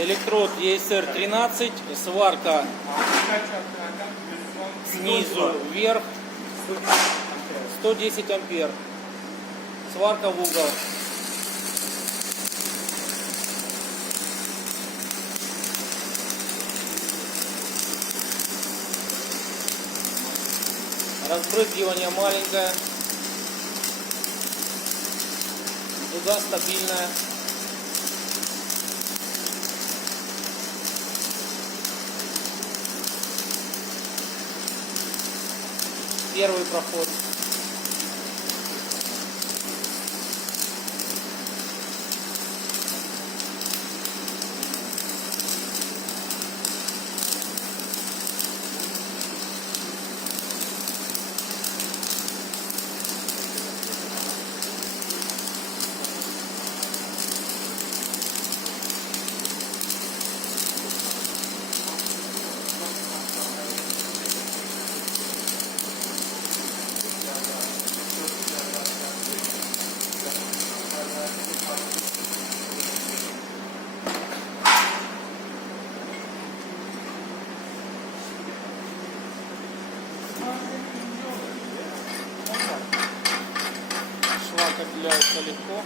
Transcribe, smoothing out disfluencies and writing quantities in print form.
Электрод ESR 13, сварка снизу вверх, 110 ампер, сварка в угол. Разбрызгивание маленькое, дуга стабильная. Первый проход. Шлак отделяется легко.